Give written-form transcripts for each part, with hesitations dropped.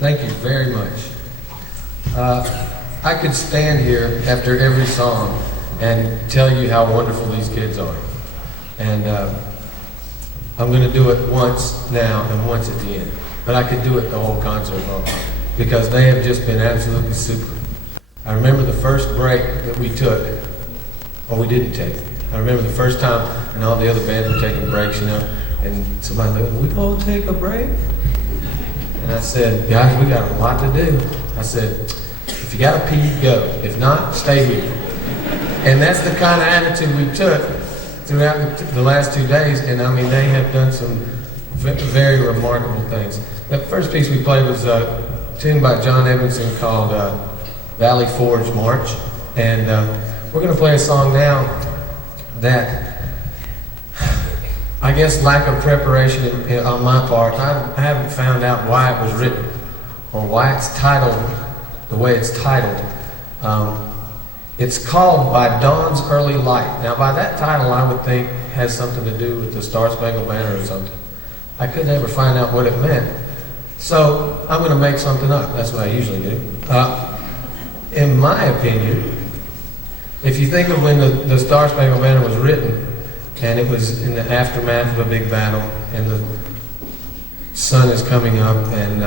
Thank you very much. I could stand here after every song and tell you how wonderful these kids are. And I'm going to do it once now and once at the end. But I could do it the whole concert long because they have just been absolutely super. I remember the first break that we took, or we didn't take. I remember the first time, and all the other bands were taking breaks, you know, and somebody said, "We gonna take a break?" And I said, "Guys, we got a lot to do." I said, "If you gotta pee, go. If not, stay here." And that's the kind of attitude we took throughout the last 2 days, and I mean, they have done some very remarkable things. That first piece we played was a tune by John Evanson called Valley Forge March, and we're going to play a song now that I guess lack of preparation on my part. I haven't found out why it was written or why it's titled the way it's titled. It's called By Dawn's Early Light. Now by that title I would think has something to do with the Star Spangled Banner or something. I could never find out what it meant. So I'm going to make something up. That's what I usually do. In my opinion, if you think of when the Star Spangled Banner was written, and it was in the aftermath of a big battle, and the sun is coming up, and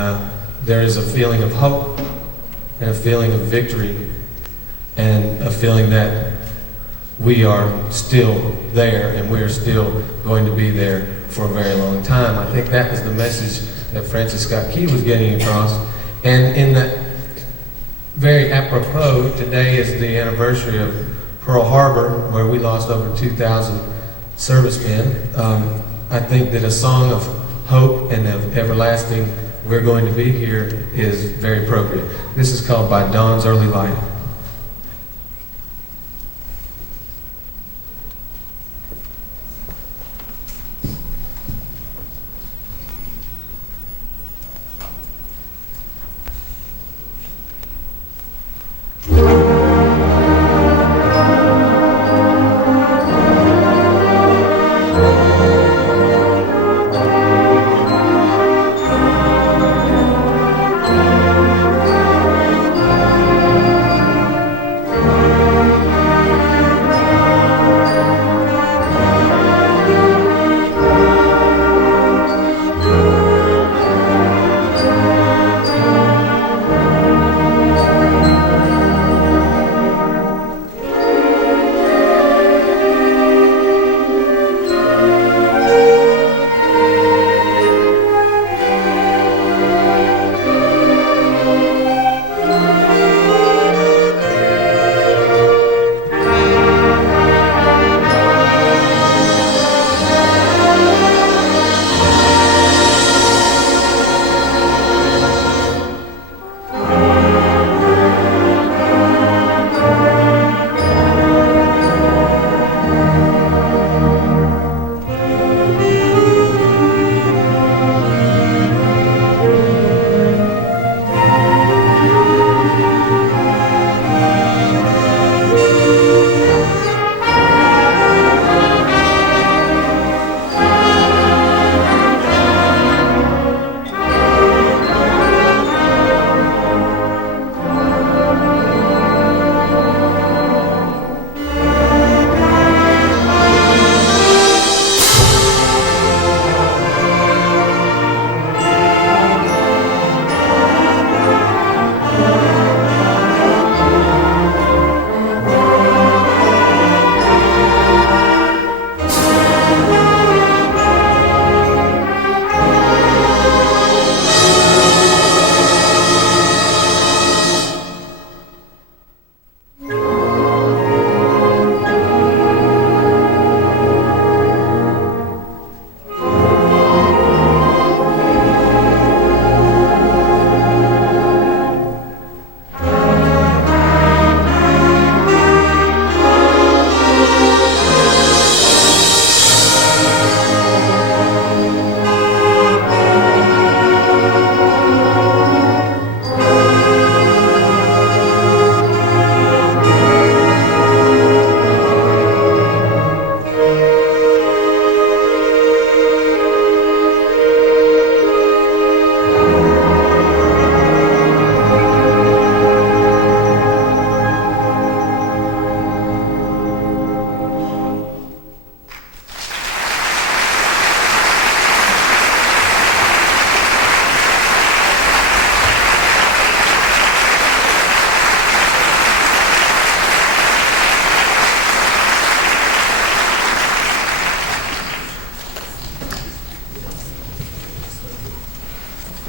there is a feeling of hope, and a feeling of victory, and a feeling that we are still there, and we are still going to be there for a very long time. I think that is the message that Francis Scott Key was getting across. And in that very apropos, today is the anniversary of Pearl Harbor, where we lost over 2,000 servicemen. I think that a song of hope and of everlasting, we're going to be here, is very appropriate. This is called By Dawn's Early Light.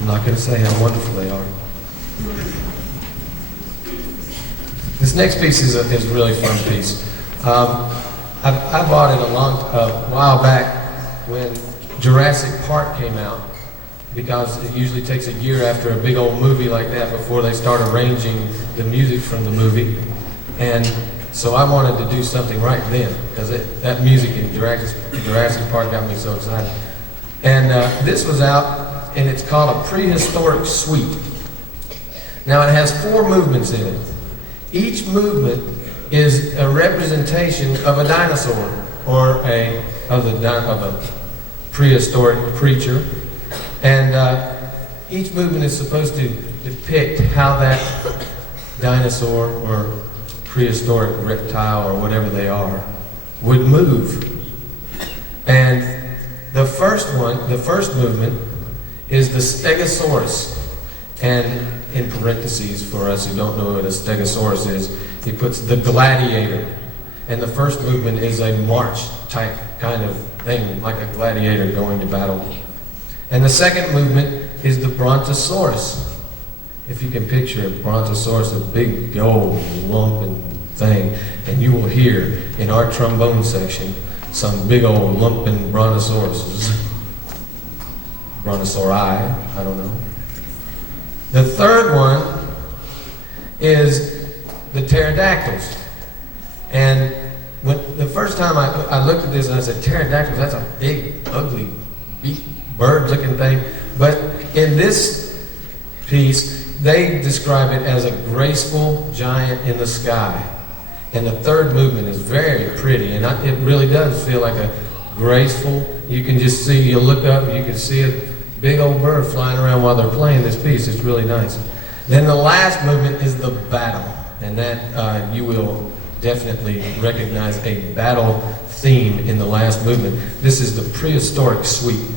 I'm not going to say how wonderful they are. This next piece is a really fun piece. I bought it a while back when Jurassic Park came out, because it usually takes a year after a big old movie like that before they start arranging the music from the movie. And so I wanted to do something right then, because that music in Jurassic Park got me so excited. And this was out, and it's called a prehistoric suite. Now it has 4 movements in it. Each movement is a representation of a dinosaur, or of a prehistoric creature. And each movement is supposed to depict how that dinosaur or prehistoric reptile or whatever they are would move. And the first movement is the Stegosaurus. And in parentheses, for us who don't know what a Stegosaurus is, he puts the gladiator. And the first movement is a march type kind of thing, like a gladiator going to battle. And the second movement is the Brontosaurus. If you can picture a Brontosaurus, a big old lumping thing, and you will hear in our trombone section some big old lumping Brontosauruses. Brontosauri, I don't know. The third one is the pterodactyls. And when the first time I looked at this and I said, pterodactyls, that's a big, ugly, bird-looking thing. But in this piece, they describe it as a graceful giant in the sky. And the third movement is very pretty, and it really does feel like a graceful, you can just see, you look up, you can see a big old bird flying around while they're playing this piece. It's really nice. Then the last movement is the battle, and that you will definitely recognize a battle theme in the last movement. This is the prehistoric suite.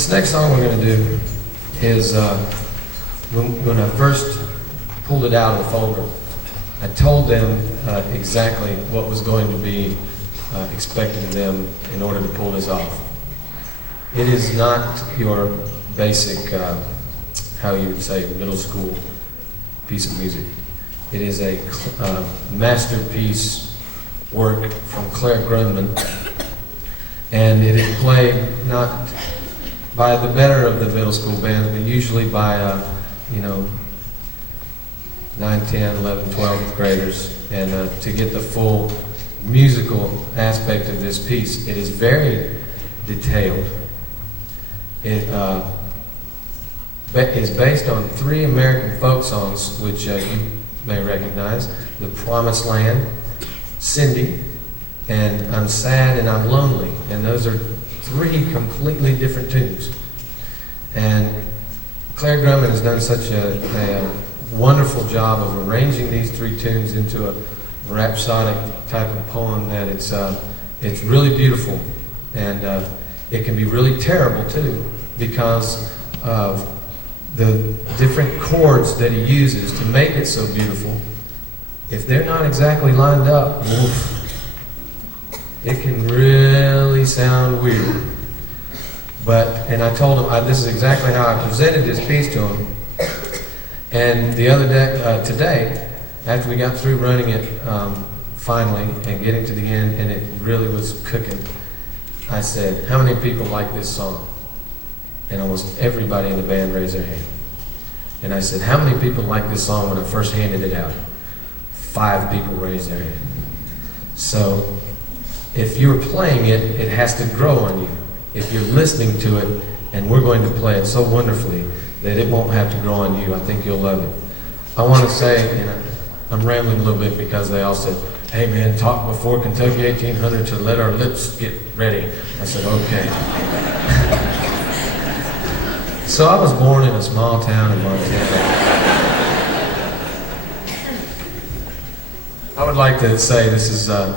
This next song we're going to do is, when I first pulled it out of the folder, I told them exactly what was going to be expected of them in order to pull this off. It is not your basic, how you would say, middle school piece of music. It is a masterpiece work from Claire Grundman, and it is played not by the better of the middle school bands, but usually by, 9, 10, 11, 12th graders. And to get the full musical aspect of this piece, it is very detailed. It is based on 3 American folk songs, which you may recognize: The Promised Land, Cindy, and I'm Sad and I'm Lonely. And those are 3 completely different tunes. And Claire Drummond has done such a wonderful job of arranging these 3 tunes into a rhapsodic type of poem that it's really beautiful. And it can be really terrible too, because of the different chords that he uses to make it so beautiful. If they're not exactly lined up, it can really sound weird. And I told him this is exactly how I presented this piece to him. And the other day, today, after we got through running it finally and getting to the end, and it really was cooking, I said, "How many people like this song?" And almost everybody in the band raised their hand. And I said, "How many people like this song?" When I first handed it out, 5 people raised their hand. So if you're playing it, it has to grow on you. If you're listening to it, and we're going to play it so wonderfully that it won't have to grow on you, I think you'll love it. I want to say, I'm rambling a little bit because they all said, "Hey man, talk before Kentucky 1800 to let our lips get ready." I said, "Okay." So I was born in a small town in Montana. I would like to say this is the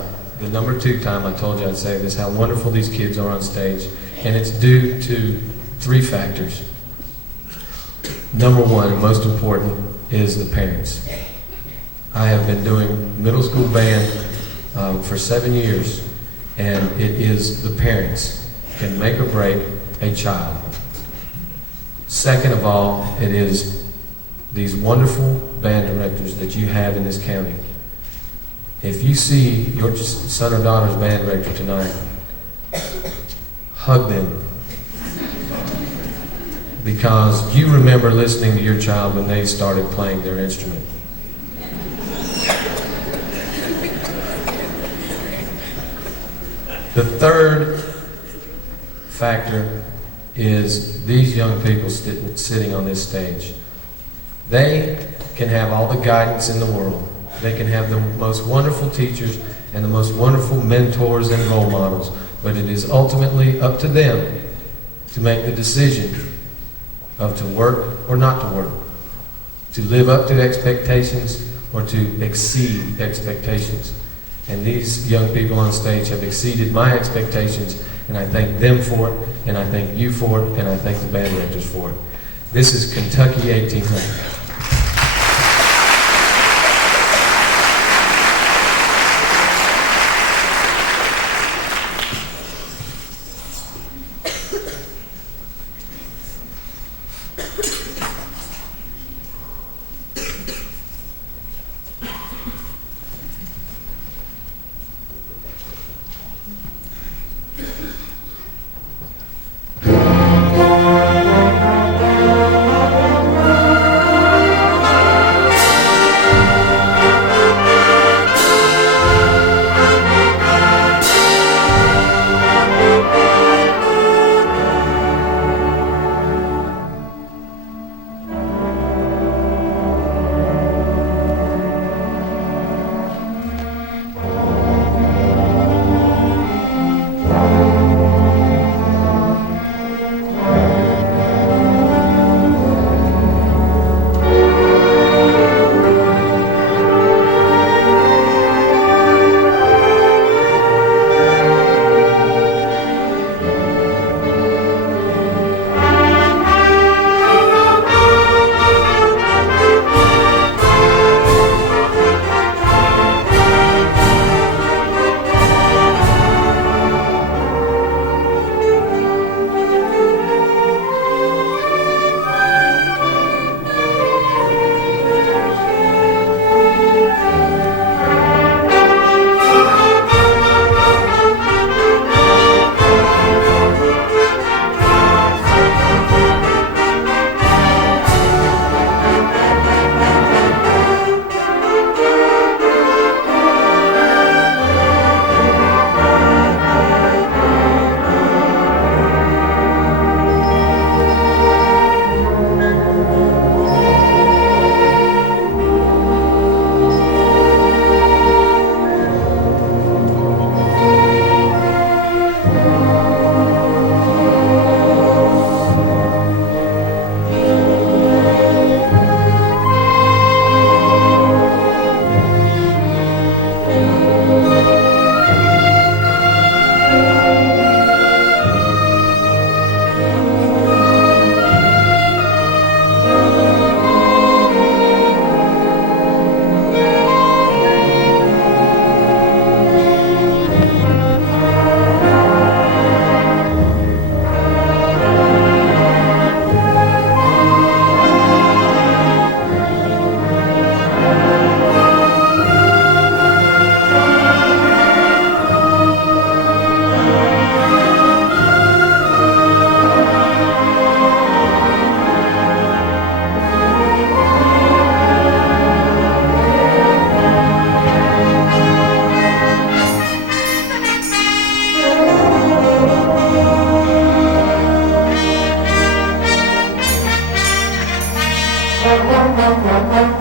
number 2 time I told you I'd say this, how wonderful these kids are on stage. And it's due to 3 factors. Number 1, and most important, is the parents. I have been doing middle school band for 7 years, and it is the parents can make or break a child. Second of all, it is these wonderful band directors that you have in this county. If you see your son or daughter's band director tonight, hug them. Because you remember listening to your child when they started playing their instrument. The third factor is these young people sitting on this stage. They can have all the guidance in the world. They can have the most wonderful teachers and the most wonderful mentors and role models, but it is ultimately up to them to make the decision of to work or not to work, to live up to expectations or to exceed expectations. And these young people on stage have exceeded my expectations, and I thank them for it, and I thank you for it, and I thank the band directors for it. This is Kentucky 1800. Thank you.